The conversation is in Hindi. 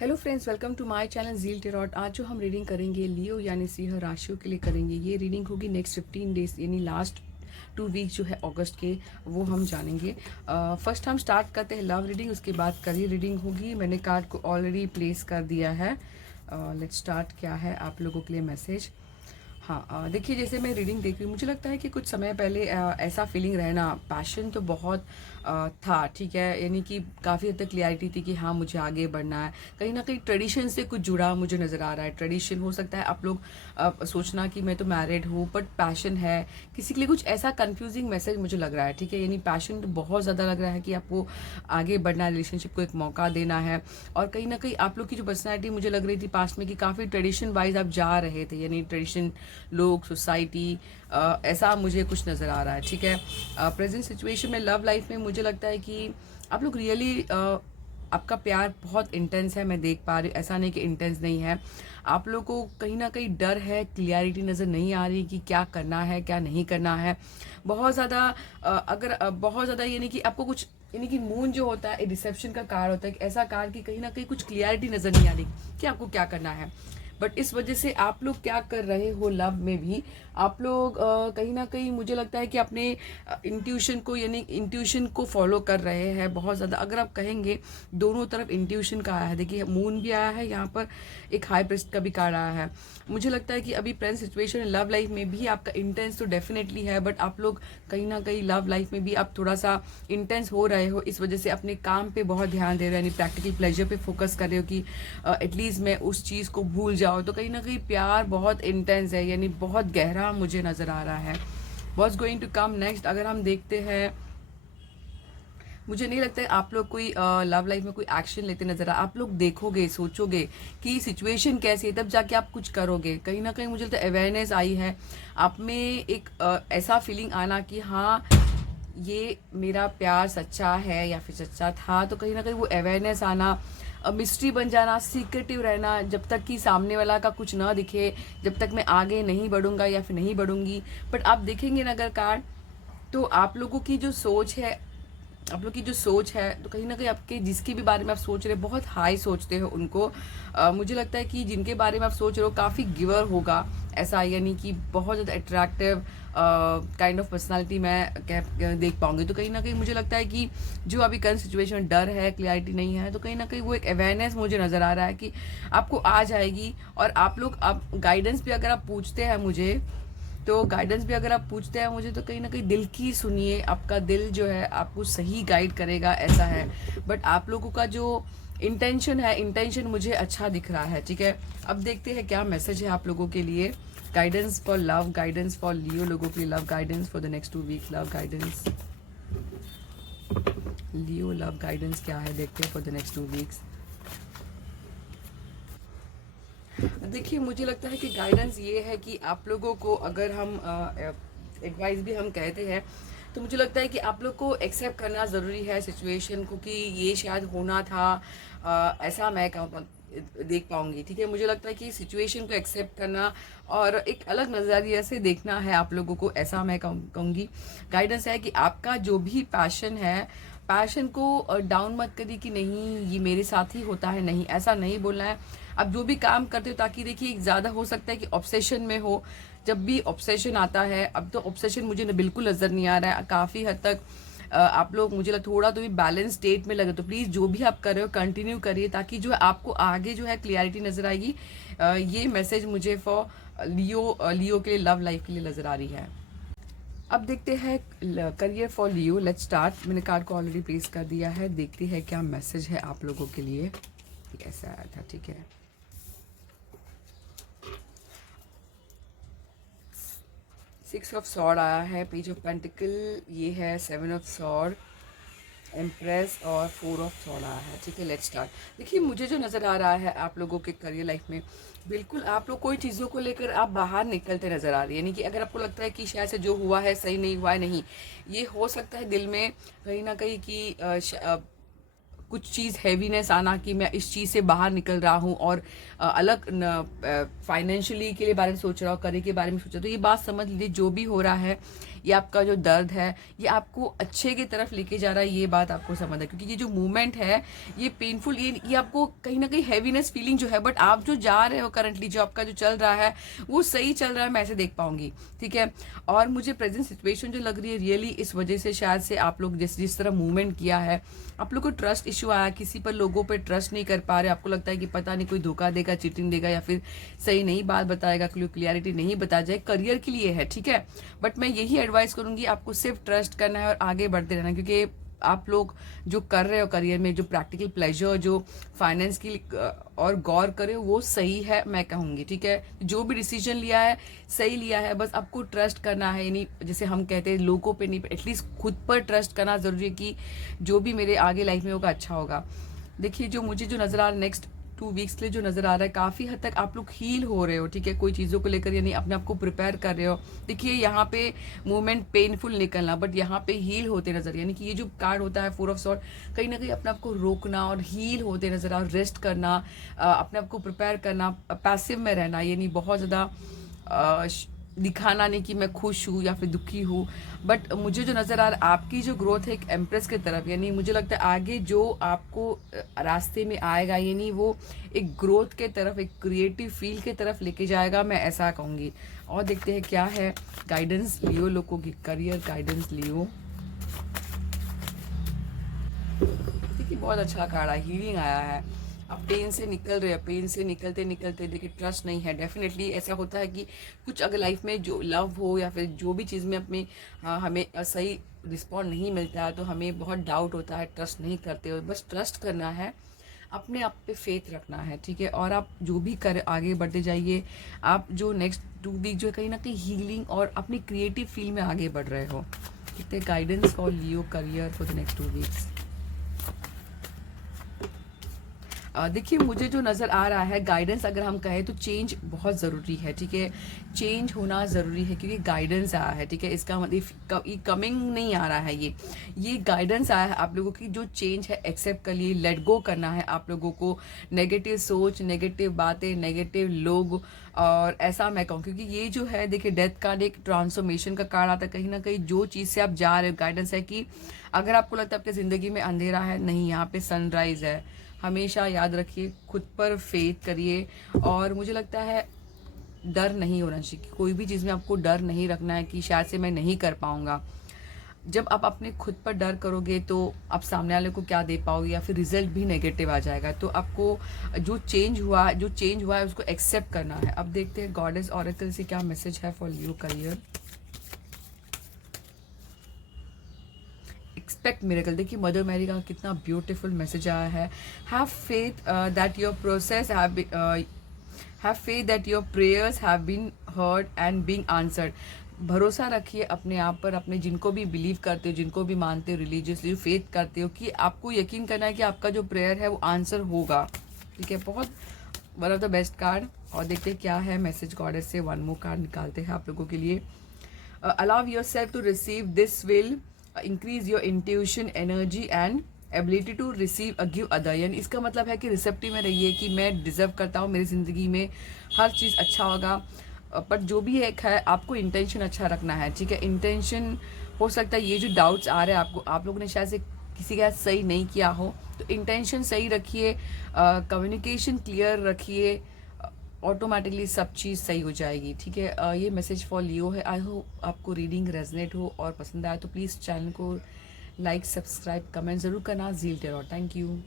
Hello friends, welcome to my channel Zeel tarot. आज जो हम रीडिंग करेंगे लियो यानी सिंह राशियों के लिए करेंगे। ये रीडिंग होगी नेक्स्ट 15 डेज यानी लास्ट 2 वीक जो है अगस्त के, वो हम जानेंगे। फर्स्ट हम स्टार्ट करते हैं लव रीडिंग, उसके बाद करियर रीडिंग होगी। मैंने कार्ड को ऑलरेडी प्लेस कर दिया है। Let's start. क्या है आप लोगों के लिए मैसेज? हाँ, देखिए, जैसे मैं रीडिंग देख रही हूँ, मुझे लगता है कि कुछ समय पहले ऐसा फीलिंग रहना, पैशन तो बहुत था, ठीक है, यानी कि काफ़ी हद तक क्लियरिटी थी कि हाँ मुझे आगे बढ़ना है। कहीं ना कहीं ट्रेडिशन से कुछ जुड़ा मुझे नज़र आ रहा है। ट्रेडिशन हो सकता है आप लोग सोचना कि मैं तो मैरिड हूँ बट पैशन है किसी के लिए, कुछ ऐसा कंफ्यूजिंग मैसेज मुझे लग रहा है, ठीक है। यानी पैशन तो बहुत ज़्यादा लग रहा है कि आपको आगे बढ़ना है, रिलेशनशिप को एक मौका देना है। और कहीं ना कहीं आप लोग की जो पर्सनैलिटी मुझे लग रही थी पास्ट में कि काफ़ी ट्रेडिशन वाइज आप जा रहे थे, यानी ट्रेडिशन, लोग, सोसाइटी, ऐसा मुझे कुछ नज़र आ रहा है, ठीक है। प्रेजेंट सिचुएशन में लव लाइफ में मुझे लगता है कि आप लोग रियली आपका प्यार बहुत इंटेंस है, मैं देख पा रही हूँ। ऐसा नहीं कि इंटेंस नहीं है, आप लोग को कहीं ना कहीं डर है, क्लियरिटी नज़र नहीं आ रही कि क्या करना है क्या नहीं करना है। बहुत ज़्यादा बहुत ज़्यादा यानी कि आपको कुछ, यानी कि मून जो होता है रिसेप्शन का कार्ड होता है, ऐसा कार्ड कि कहीं ना कहीं कुछ क्लियरिटी नज़र नहीं आ रही कि आपको क्या करना है। बट इस वजह से आप लोग क्या कर रहे हो लव में भी, आप लोग कहीं ना कहीं मुझे लगता है कि अपने इंट्यूशन को, यानी इंट्यूशन को फॉलो कर रहे हैं बहुत ज़्यादा। अगर आप कहेंगे दोनों तरफ इंट्यूशन का आया है, देखिए मून भी आया है यहाँ पर, एक हाई प्रिस्ट का भी कार्ड आया है। मुझे लगता है कि अभी प्रेजेंट सिचुएशन लव लाइफ में भी आपका इंटेंस तो डेफिनेटली है, बट आप लोग कहीं ना कहीं लव लाइफ में भी आप थोड़ा सा इंटेंस हो रहे हो। इस वजह से अपने काम पे बहुत ध्यान दे रहे हो, यानी प्रैक्टिकल प्लेजर पे फोकस कर रहे हो कि एटलीस्ट मैं उस चीज़ को भूल जाओ। तो कहीं ना कहीं प्यार बहुत इंटेंस है, यानी बहुत गहरा मुझे नज़र आ रहा है। What's going to come next अगर हम देखते हैं, मुझे नहीं लगता है आप लोग कोई लव लाइफ में कोई एक्शन लेते नजर आ। आप लोग देखोगे, सोचोगे कि सिचुएशन कैसी है, तब जाके आप कुछ करोगे। कहीं ना कहीं मुझे लगता है अवेयरनेस आई है आप में, एक ऐसा फीलिंग आना कि हाँ ये मेरा प्यार सच्चा है या फिर सच्चा था। तो कहीं ना कहीं वो अवेयरनेस आना, मिस्ट्री बन जाना, सीक्रेटिव रहना, जब तक कि सामने वाला का कुछ ना दिखे, जब तक मैं आगे नहीं बढ़ूंगा या फिर नहीं बढ़ूंगी। बट आप देखेंगे ना अगर कार्ड, तो आप लोगों की जो सोच है, आप लोग की जो सोच है, तो कहीं ना कहीं आपके जिसके भी बारे में आप सोच रहे हो बहुत हाई सोचते हो उनको। मुझे लगता है कि जिनके बारे में आप सोच रहे हो काफ़ी गिवर होगा ऐसा, यानी कि बहुत ज़्यादा अट्रैक्टिव काइंड ऑफ पर्सनालिटी मैं देख पाऊंगी। तो कहीं ना कहीं मुझे लगता है कि जो अभी करंट सिचुएशन में डर है, क्लियरिटी नहीं है, तो कहीं ना कहीं वो एक अवेयरनेस मुझे नज़र आ रहा है कि आपको आ जाएगी। और आप लोग अब गाइडेंस भी अगर आप पूछते हैं मुझे, तो गाइडेंस भी अगर आप पूछते हैं मुझे, तो कहीं ना कहीं दिल की सुनिए, आपका दिल जो है आपको सही गाइड करेगा, ऐसा है। बट आप लोगों का जो इंटेंशन है, इंटेंशन मुझे अच्छा दिख रहा है, ठीक है। अब देखते हैं क्या मैसेज है आप लोगों के लिए। Guidance for love, guidance for Leo लोगों के लिए love guidance for the next 2 week. Love guidance Leo, love guidance क्या है देखते हैं फॉर द नेक्स्ट 2 वीक्स। देखिए, मुझे लगता है कि गाइडेंस ये है कि आप लोगों को, अगर हम एडवाइस भी हम कहते हैं, तो मुझे लगता है कि आप लोग को एक्सेप्ट करना ज़रूरी है सिचुएशन को कि ये शायद होना था। ऐसा मैं देख पाऊंगी, ठीक है। मुझे लगता है कि सिचुएशन को एक्सेप्ट करना और एक अलग नज़रिए से देखना है आप लोगों को, ऐसा मैं कहूँगी। गाइडेंस है कि आपका जो भी पैशन है, पैशन को डाउन मत करिए कि नहीं ये मेरे साथ ही होता है, नहीं, ऐसा नहीं बोलना है। आप जो भी काम करते हो, ताकि देखिए ज़्यादा हो सकता है कि ऑब्सेशन में हो। जब भी ऑब्सेशन आता है, अब तो ऑब्सेशन मुझे बिल्कुल नज़र नहीं आ रहा है, काफ़ी हद तक आप लोग मुझे थोड़ा तो भी बैलेंस स्टेट में लगे। तो प्लीज़ जो भी आप कर रहे हो कंटिन्यू करिए, ताकि जो है आपको आगे जो है क्लियरिटी नज़र आएगी। ये मैसेज मुझे फॉर लियो के लिए, लव लाइफ के लिए नज़र आ रही है। अब देखते हैं career for Leo. Let's start. मैंने कार्ड को ऑलरेडी प्लेस कर दिया है, देखते हैं क्या मैसेज है आप लोगों के लिए। ऐसा आया था, ठीक है। 6 ऑफ सॉर्ड आया है, पेज ऑफ पेंटिकल, ये है 7 ऑफ सॉर्ड, एम्प्रेस और 4 ऑफ सॉर्ड आया है, ठीक है। Let's start. देखिए, मुझे जो नज़र आ रहा है आप लोगों के करियर लाइफ में, बिल्कुल आप लोग कोई चीज़ों को लेकर आप बाहर निकलते नज़र आ रही है। यानी कि अगर आपको लगता है कि शायद से जो हुआ है सही नहीं हुआ है, नहीं, ये हो सकता है दिल में कहीं ना कहीं कि कुछ चीज़ हैवीनेस आना कि मैं इस चीज़ से बाहर निकल रहा हूँ और अलग फाइनेंशियली के लिए बारे में सोच रहा हूँ, करियर के बारे में सोच रहा हूँ। तो ये बात समझ लीजिए, जो भी हो रहा है ये आपका जो दर्द है ये आपको अच्छे की तरफ लेके जा रहा है, ये बात आपको समझ है। क्योंकि ये जो मूवमेंट है ये पेनफुल, ये आपको कहीं ना कहीं हैवीनेस फीलिंग जो है, बट आप जो जा रहे हो करंटली, जो आपका जो चल रहा है वो सही चल रहा है, मैं ऐसे देख पाऊंगी, ठीक है। और मुझे प्रेजेंट सिचुएशन जो लग रही है रियली इस वजह से शायद से आप लोग जिस तरह मूवमेंट किया है, आप लोग को ट्रस्ट इशू आया, किसी पर लोगों पर ट्रस्ट नहीं कर पा रहे, आपको लगता है कि पता नहीं कोई धोखा देगा, चीटिंग देगा, या फिर सही नहीं बात बताएगा, क्लियरिटी नहीं बता जाए, करियर के लिए है, ठीक है। बट मैं यही एडवाइस करूंगी आपको सिर्फ ट्रस्ट करना है और आगे बढ़ते रहना, क्योंकि आप लोग जो कर रहे हो करियर में, जो प्रैक्टिकल प्लेजर, जो फाइनेंस की और गौर करे वो सही है मैं कहूँगी, ठीक है। जो भी डिसीजन लिया है सही लिया है, बस आपको ट्रस्ट करना है। यानी जैसे हम कहते हैं लोगों पे नहीं, एटलीस्ट खुद पर ट्रस्ट करना जरूरी है कि जो भी मेरे आगे लाइफ में होगा अच्छा होगा। देखिए जो मुझे जो नजर आ रहा है नेक्स्ट 2 वीक्स के लिए जो नजर आ रहा है, काफी हद तक आप लोग हील हो रहे हो, ठीक है, कोई चीजों को लेकर, यानी अपने आप को प्रिपेयर कर रहे हो। देखिए यहाँ पे मूवमेंट पेनफुल निकलना, बट यहाँ पे हील होते नजर, यानी कि ये जो कार्ड होता है 4 ऑफ सॉर्ड, कहीं ना कहीं अपने आप को रोकना और हील होते नजर आ, रेस्ट करना, अपने आप को प्रिपेयर करना, पैसिव में रहना, यानी बहुत ज्यादा दिखाना नहीं कि मैं खुश हूँ या फिर दुखी हूँ। बट मुझे जो नज़र आ रहा है आपकी जो ग्रोथ है एक एम्प्रेस की तरफ, यानी मुझे लगता है आगे जो आपको रास्ते में आएगा, यानी वो एक ग्रोथ के तरफ, एक क्रिएटिव फील्ड के तरफ लेके जाएगा, मैं ऐसा कहूँगी। और देखते हैं क्या है गाइडेंस लियो लोगों की, करियर गाइडेंस लियो। देखिए बहुत अच्छा कार्ड है, हीलिंग आया है। आप पेन से निकल रहे हैं, पेन से निकलते निकलते देखिए ट्रस्ट नहीं है। डेफिनेटली ऐसा होता है कि कुछ अगर लाइफ में जो लव हो या फिर जो भी चीज़ में अपने हमें सही रिस्पॉन्ड नहीं मिलता है तो हमें बहुत डाउट होता है, ट्रस्ट नहीं करते हो। बस ट्रस्ट करना है, अपने आप पे फेथ रखना है, ठीक है। और आप जो भी कर आगे बढ़ते जाइए। आप जो नेक्स्ट 2 वीक जो है कहीं ना कहीं हीलिंग और अपनी क्रिएटिव फील्ड में आगे बढ़ रहे हो। ठीक है, guidance for Leo career for the next 2 weeks. देखिए मुझे जो नज़र आ रहा है गाइडेंस, अगर हम कहें तो चेंज बहुत ज़रूरी है, ठीक है। चेंज होना ज़रूरी है क्योंकि गाइडेंस आया है, ठीक है। इसका मतलब ये कमिंग नहीं आ रहा है, ये गाइडेंस आया है आप लोगों की। जो चेंज है एक्सेप्ट कर लिए, लेट गो करना है आप लोगों को। नेगेटिव सोच, नेगेटिव बातें, नेगेटिव लोग, और ऐसा मैं कहूँ क्योंकि ये जो है देखिए डेथ कार्ड एक ट्रांसफॉर्मेशन का कार्ड आता है। कहीं ना कहीं जो चीज़ से आप जा रहे हो, गाइडेंस है कि अगर आपको लगता है आपकी ज़िंदगी में अंधेरा है, नहीं, यहाँ पे सनराइज है। हमेशा याद रखिए, खुद पर फेथ करिए। और मुझे लगता है डर नहीं होना चाहिए, कोई भी चीज़ में आपको डर नहीं रखना है कि शायद से मैं नहीं कर पाऊंगा। जब आप अपने खुद पर डर करोगे तो आप सामने वाले को क्या दे पाओगे, या फिर रिजल्ट भी नेगेटिव आ जाएगा। तो आपको जो चेंज हुआ है उसको एक्सेप्ट करना है। अब देखते हैं गॉडेस ऑरेकल से क्या मैसेज है for Leo career. Expect miracle. देखिए मदर मैरी का कितना ब्यूटीफुल मैसेज आया है। Have faith that your process have faith that your prayers have been heard and being answered. भरोसा रखिए अपने आप पर, अपने जिनको भी बिलीव करते हो, जिनको भी मानते हो, रिलीजियसली फेथ करते हो, कि आपको यकीन करना है कि आपका जो प्रेयर है वो आंसर होगा, ठीक है। बहुत one of the best card. और देखते हैं क्या है मैसेज गॉडेस से। 1 मोर कार्ड निकालते हैं आप लोगों के लिए। Allow yourself to receive this will increase your intuition, energy and ability to receive a give other. यानी इसका मतलब है कि रिसेप्टिव में रहिए कि मैं डिजर्व करता हूँ, मेरी ज़िंदगी में हर चीज़ अच्छा होगा। पर जो भी एक है आपको इंटेंशन अच्छा रखना है, ठीक है। इंटेंशन हो सकता है ये जो डाउट्स आ रहे हैं आपको, आप लोगों ने शायद से किसी के साथ सही नहीं किया हो, तो इंटेंशन सही रखिए, कम्युनिकेशन क्लियर रखिए, ऑटोमेटिकली सब चीज़ सही हो जाएगी, ठीक है। ये मैसेज फॉर लियो है। आई होप आपको रीडिंग रेजनेट हो और पसंद आए तो प्लीज़ चैनल को लाइक, सब्सक्राइब, कमेंट ज़रूर करना। Zeel tarot, thank you.